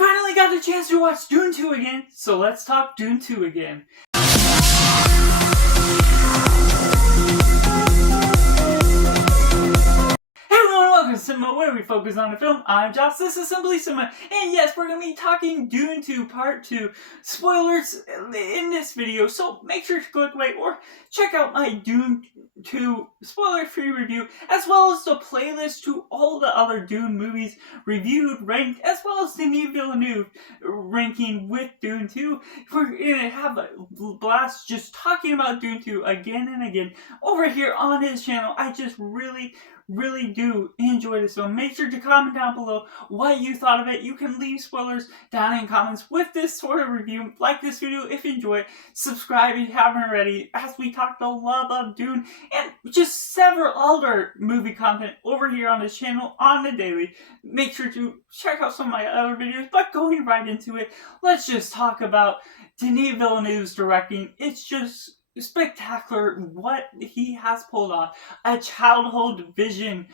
finally got the chance to watch Dune 2 again, so let's talk Dune 2 again. Welcome to Cinema, where we focus on the film. I'm Josh, this is Simply Cinema, and yes, we're going to be talking Dune 2 Part 2. Spoilers in this video, so make sure to click away or check out my Dune 2 spoiler-free review, as well as the playlist to all the other Dune movies reviewed, ranked, as well as Denis Villeneuve ranking with Dune 2. We're going to have a blast just talking about Dune 2 again and again over here on his channel. I just really do enjoy this film. Make sure to comment down below what you thought of it. You can leave spoilers down in comments with this sort of review. Like this video if you enjoy it. Subscribe if you haven't already, as we talk the love of Dune and just several other movie content over here on this channel on the daily. Make sure to check out some of my other videos, but going right into it, let's just talk about Denis Villeneuve's directing. It's just spectacular what he has pulled off. A childhood vision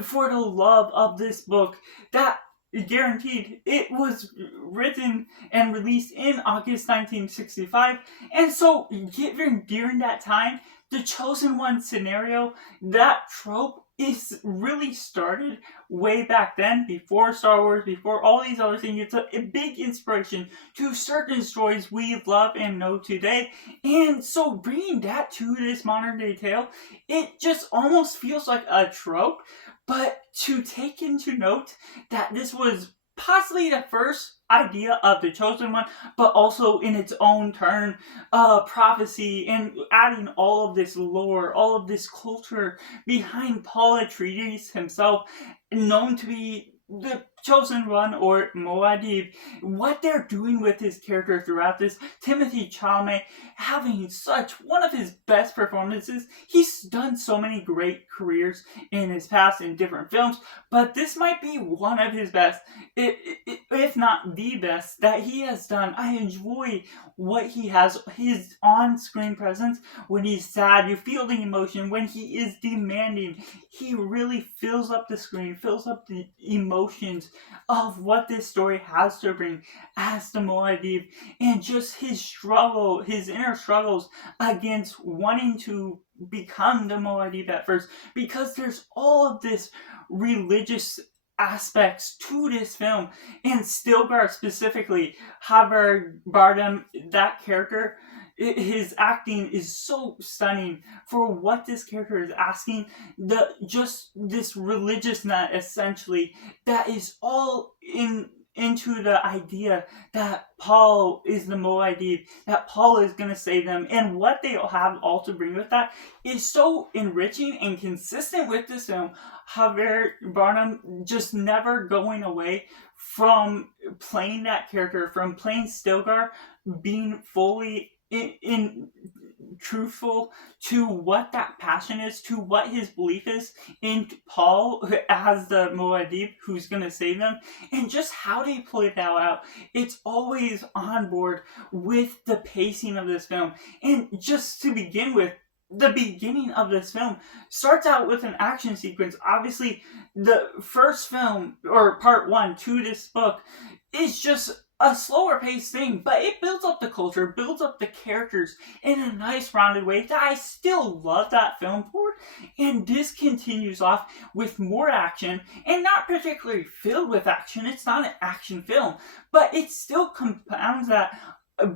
for the love of this book that guaranteed. It was written and released in August 1965, and so given during that time, the Chosen One scenario, that trope is really started way back then, before Star Wars, before all these other things. It's a big inspiration to certain stories we love and know today, and so bringing that to this modern day tale, it just almost feels like a trope. But to take into note that this was possibly the first idea of the Chosen One, but also in its own turn, prophecy, and adding all of this lore, all of this culture behind Paul Atreides himself, known to be the Chosen One or Muad'Dib. What they're doing with his character throughout this, Timothée Chalamet having such one of his best performances. He's done so many great careers in his past in different films, but this might be one of his best, if not the best, that he has done. I enjoy what he has, his on-screen presence. When he's sad, you feel the emotion. When he is demanding, he really fills up the screen, fills up the emotions of what this story has to bring as the Muad'Dib, and just his struggle, his inner struggles against wanting to become the Muad'Dib at first, because there's all of this religious aspects to this film, and Stilgar specifically, Javier Bardem, that character, his acting is so stunning for what this character is asking. Just this religiousness, essentially, that is all into the idea that Paul is the Muad'Dib, that Paul is going to save them, and what they have all to bring with that is so enriching and consistent with this film. Javier Bardem just never going away from playing that character, from playing Stilgar, being fully in truthful to what that passion is, to what his belief is in Paul as the Muad'Dib who's going to save them, and just how they play that out. It's always on board with the pacing of this film. And just to begin with, the beginning of this film starts out with an action sequence. Obviously, the first film, or part one to this book, is just a slower paced thing, but it builds up the culture, builds up the characters in a nice rounded way that I still love that film for. And this continues off with more action, and not particularly filled with action. It's not an action film, but it still compounds that,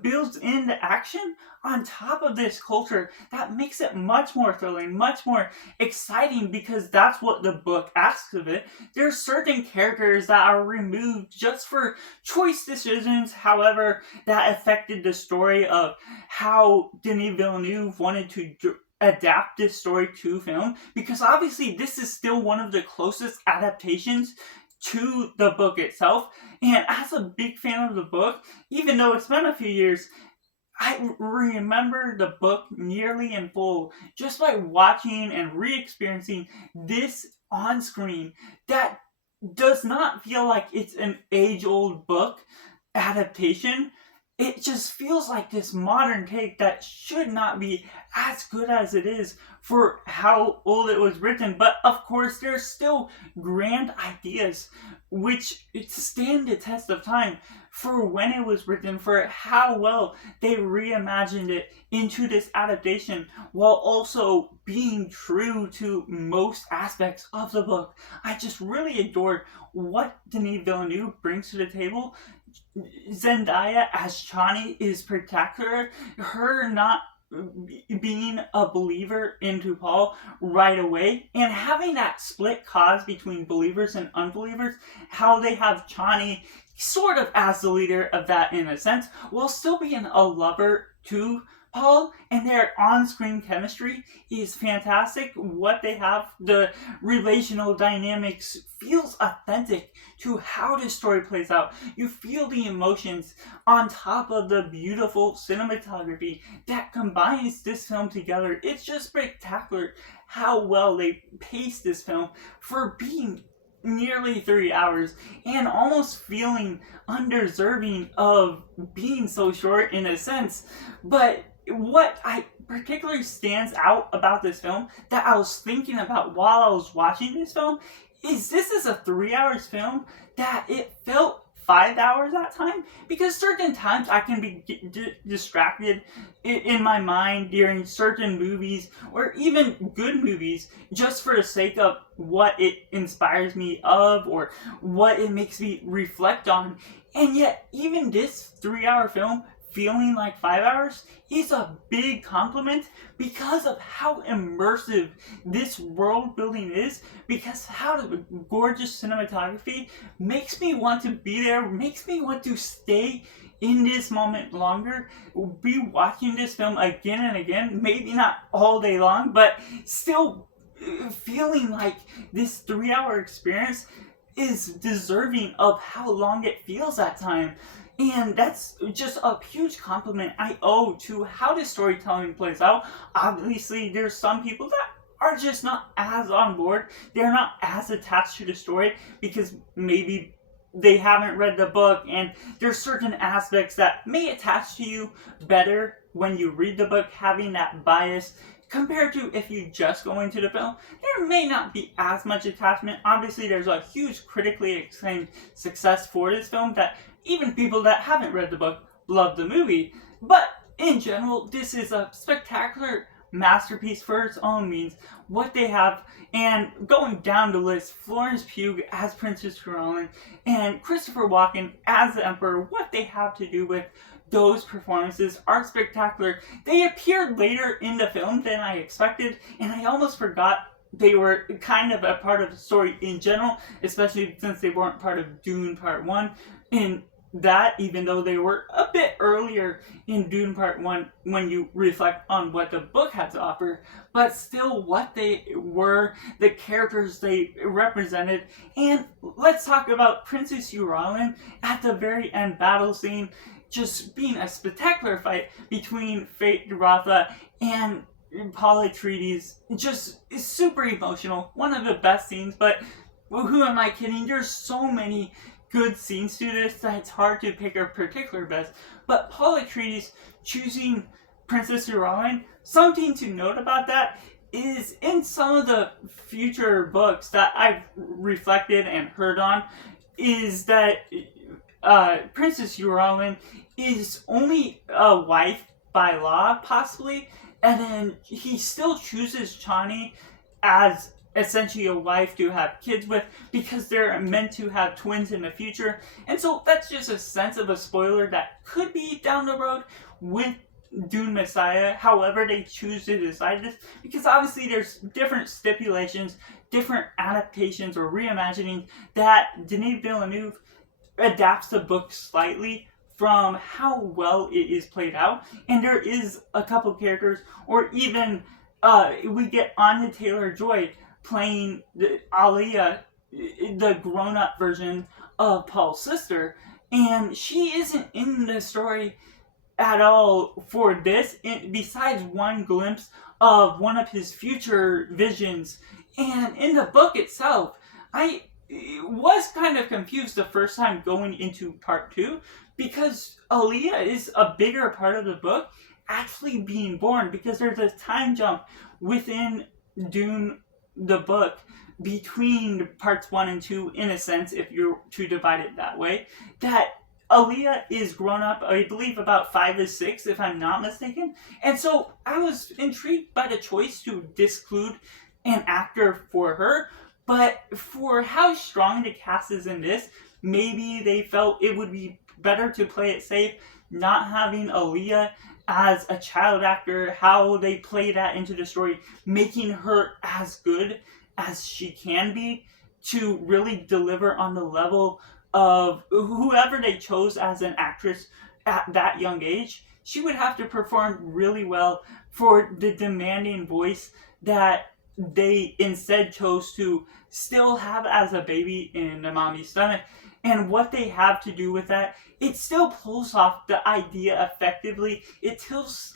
builds in the action on top of this culture that makes it much more thrilling, much more exciting, because that's what the book asks of it. There's certain characters that are removed just for choice decisions, however, that affected the story of how Denis Villeneuve wanted to adapt this story to film, because obviously this is still one of the closest adaptations to the book itself. And as a big fan of the book, even though it's been a few years, I remember the book nearly in full just by watching and re-experiencing this on screen. That does not feel like it's an age-old book adaptation. It just feels like this modern take that should not be as good as it is for how old it was written, but of course there's still grand ideas which stand the test of time for when it was written, for how well they reimagined it into this adaptation while also being true to most aspects of the book. I just really adored what Denis Villeneuve brings to the table. Zendaya as Chani is spectacular. Her not being a believer into Paul right away and having that split cause between believers and unbelievers, how they have Chani sort of as the leader of that in a sense, while still being a lover to Paul, and their on-screen chemistry is fantastic. What they have, the relational dynamics feels authentic to how this story plays out. You feel the emotions on top of the beautiful cinematography that combines this film together. It's just spectacular how well they pace this film for being nearly 3 hours and almost feeling undeserving of being so short in a sense. But what I particularly stands out about this film that I was thinking about while I was watching this film is this is a 3 hours film that it felt 5 hours at time, because certain times I can be distracted in my mind during certain movies or even good movies just for the sake of what it inspires me of or what it makes me reflect on. And yet even this 3 hour film feeling like 5 hours is a big compliment because of how immersive this world building is, because how the gorgeous cinematography makes me want to be there, makes me want to stay in this moment longer, be watching this film again and again, maybe not all day long, but still feeling like this 3 hour experience is deserving of how long it feels at time. And that's just a huge compliment I owe to how this storytelling plays out. Obviously, there's some people that are just not as on board. They're not as attached to the story because maybe they haven't read the book, and there's certain aspects that may attach to you better when you read the book, having that bias compared to if you just go into the film. There may not be as much attachment. Obviously, there's a huge critically acclaimed success for this film that even people that haven't read the book love the movie. But in general, this is a spectacular masterpiece for its own means. What they have, and going down the list, Florence Pugh as Princess Carolyn and Christopher Walken as the Emperor, what they have to do with those performances are spectacular. They appeared later in the film than I expected, and I almost forgot they were kind of a part of the story in general, especially since they weren't part of Dune Part 1. In that, even though they were a bit earlier in Dune Part 1 when you reflect on what the book had to offer, but still what they were, the characters they represented. And let's talk about Princess Carolyn at the very end battle scene, just being a spectacular fight between Fate Rotha and Paul Atreides. Just is super emotional, one of the best scenes, but who am I kidding? There's so many good scenes to this that it's hard to pick a particular best. But Paul Atreides choosing Princess Carolyn, something to note about that is in some of the future books that I've reflected and heard on, is that Princess Carolyn is only a wife by law, possibly, and then he still chooses Chani as essentially a wife to have kids with because they're meant to have twins in the future. And so that's just a sense of a spoiler that could be down the road with Dune Messiah, however they choose to decide this, because obviously there's different stipulations, different adaptations or reimagining that Denis Villeneuve adapts the book slightly from how well it is played out. And there is a couple characters, or even we get Anya Taylor-Joy playing Alia, the grown-up version of Paul's sister, and she isn't in the story at all for this, besides one glimpse of one of his future visions. And in the book itself, I was kind of confused the first time going into part 2, because Aaliyah is a bigger part of the book, actually being born, because there's a time jump within Dune, the book, between parts 1 and 2, in a sense, if you're to divide it that way, that Aaliyah is grown up, I believe, about 5 or 6, if I'm not mistaken. And so I was intrigued by the choice to disclude an actor for her, but for how strong the cast is in this, maybe they felt it would be better to play it safe, not having Aaliyah as a child actor, how they play that into the story, making her as good as she can be to really deliver on the level of whoever they chose as an actress at that young age. She would have to perform really well for the demanding voice that they instead chose to still have as a baby in the mommy's stomach. And what they have to do with that, it still pulls off the idea effectively. It tells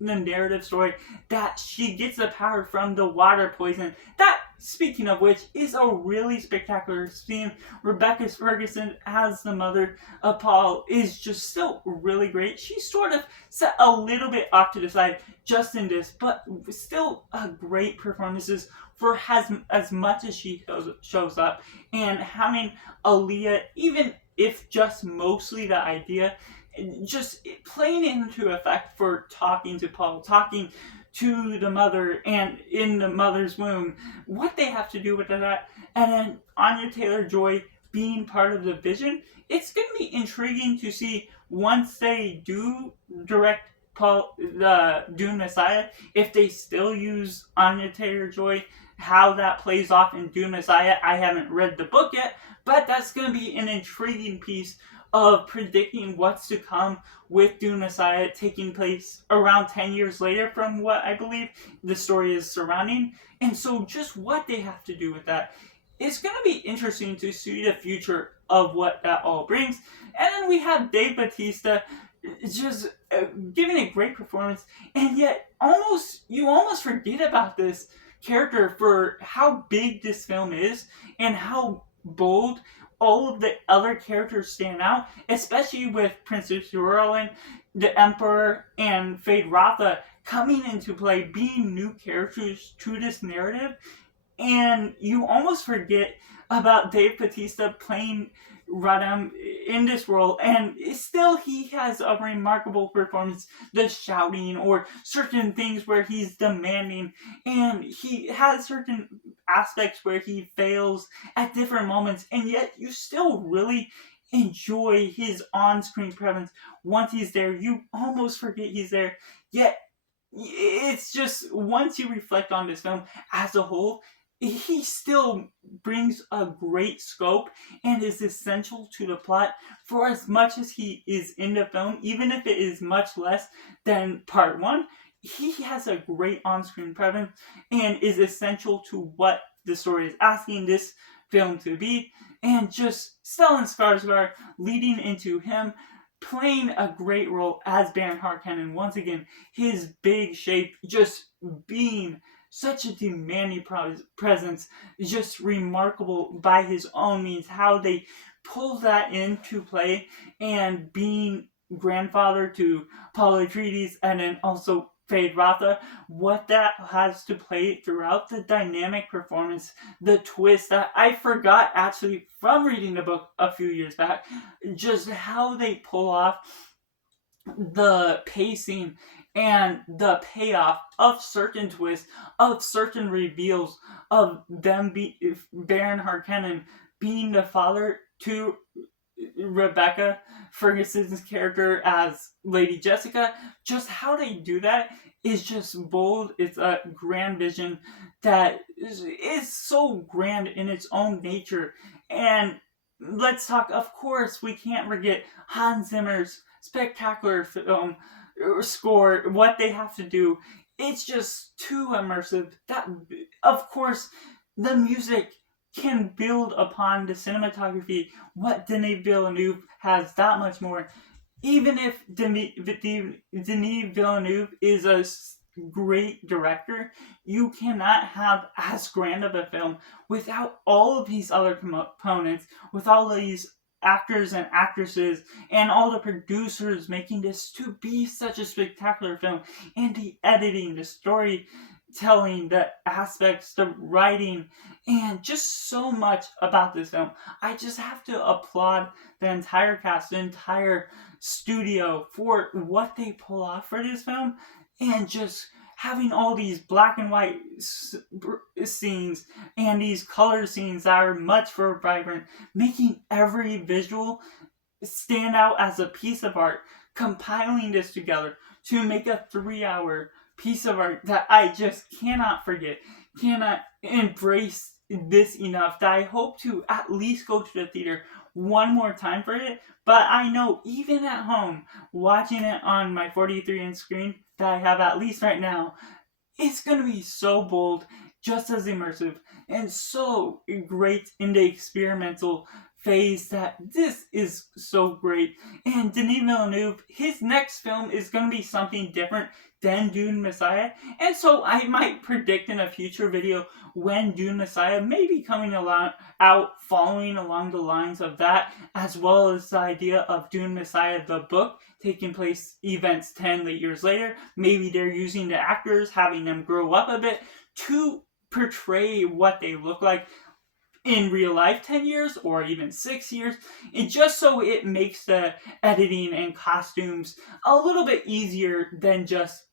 the narrative story that she gets the power from the water poison. That, speaking of which, is a really spectacular scene. Rebecca Ferguson as the mother of Paul is just still really great. She's sort of set a little bit off to the side just in this, but still a great performances for as much as she shows up. And having Aaliyah, even if just mostly the idea, just playing into effect for talking to Paul, talking to the mother and in the mother's womb, what they have to do with that, and then Anya Taylor-Joy being part of the vision. It's going to be intriguing to see once they do direct Paul, the Dune Messiah, if they still use Anya Taylor-Joy, how that plays off in Dune Messiah. I haven't read the book yet, but that's going to be an intriguing piece of predicting what's to come with Dune Messiah, taking place around 10 years later from what I believe the story is surrounding. And so just what they have to do with that, it's going to be interesting to see the future of what that all brings. And then we have Dave Bautista just giving a great performance, and yet you almost forget about this character for how big this film is and how bold all of the other characters stand out, especially with Princess Yorlin, the Emperor, and Fade Rotha coming into play, being new characters to this narrative. And you almost forget about Dave Bautista playing Radam in this role, and still he has a remarkable performance. The shouting or certain things where he's demanding, and he has certain aspects where he fails at different moments, and yet you still really enjoy his on-screen presence. Once he's there, you almost forget he's there. Yet it's just, once you reflect on this film as a whole, he still brings a great scope and is essential to the plot for as much as he is in the film, even if it is much less than part 1. He has a great on-screen presence and is essential to what the story is asking this film to be. And just Stellan Skarsgård leading into him playing a great role as Baron Harkonnen. Once again, his big shape just being such a demanding presence, just remarkable by his own means, how they pull that into play, and being grandfather to Paul Atreides and then also Fade Rotha, what that has to play throughout the dynamic performance, the twist that I forgot actually from reading the book a few years back, just how they pull off the pacing and the payoff of certain twists, of certain reveals, of them Baron Harkonnen being the father to Rebecca Ferguson's character as Lady Jessica. Just how they do that is just bold. It's a grand vision that is so grand in its own nature. And let's talk, of course, we can't forget Hans Zimmer's spectacular film score, what they have to do. It's just too immersive. That, of course, the music can build upon the cinematography. What Denis Villeneuve has that much more. Even if Denis Villeneuve is a great director, you cannot have as grand of a film without all of these other components, with all of these actors and actresses and all the producers making this to be such a spectacular film, and the editing, the storytelling, the aspects, the writing, and just so much about this film. I just have to applaud the entire cast, the entire studio for what they pull off for this film, and just having all these black and white scenes and these color scenes that are much more vibrant, making every visual stand out as a piece of art, compiling this together to make a 3-hour piece of art that I just cannot forget, cannot embrace this enough, that I hope to at least go to the theater one more time for it. But I know even at home, watching it on my 43-inch screen that I have at least right now, it's going to be so bold, just as immersive, and so great in the experimental phase that this is so great. And Denis Villeneuve, his next film is going to be something different than Dune Messiah, and so I might predict in a future video when Dune Messiah may be coming out following along the lines of that, as well as the idea of Dune Messiah the book taking place events 10 years later. Maybe they're using the actors, having them grow up a bit to portray what they look like in real life 10 years or even 6 years, and just so it makes the editing and costumes a little bit easier than just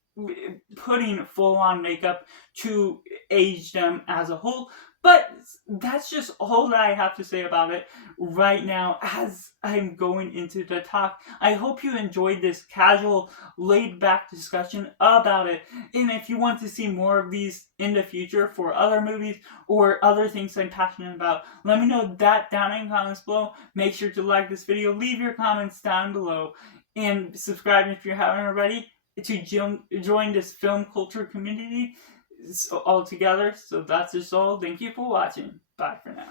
putting full-on makeup to age them as a whole. But that's just all that I have to say about it right now as I'm going into the talk. I hope you enjoyed this casual, laid-back discussion about it. And if you want to see more of these in the future for other movies or other things I'm passionate about, let me know that down in the comments below. Make sure to like this video, leave your comments down below, and subscribe if you haven't already to join this film culture community all together. So that's just all. Thank you for watching. Bye for now.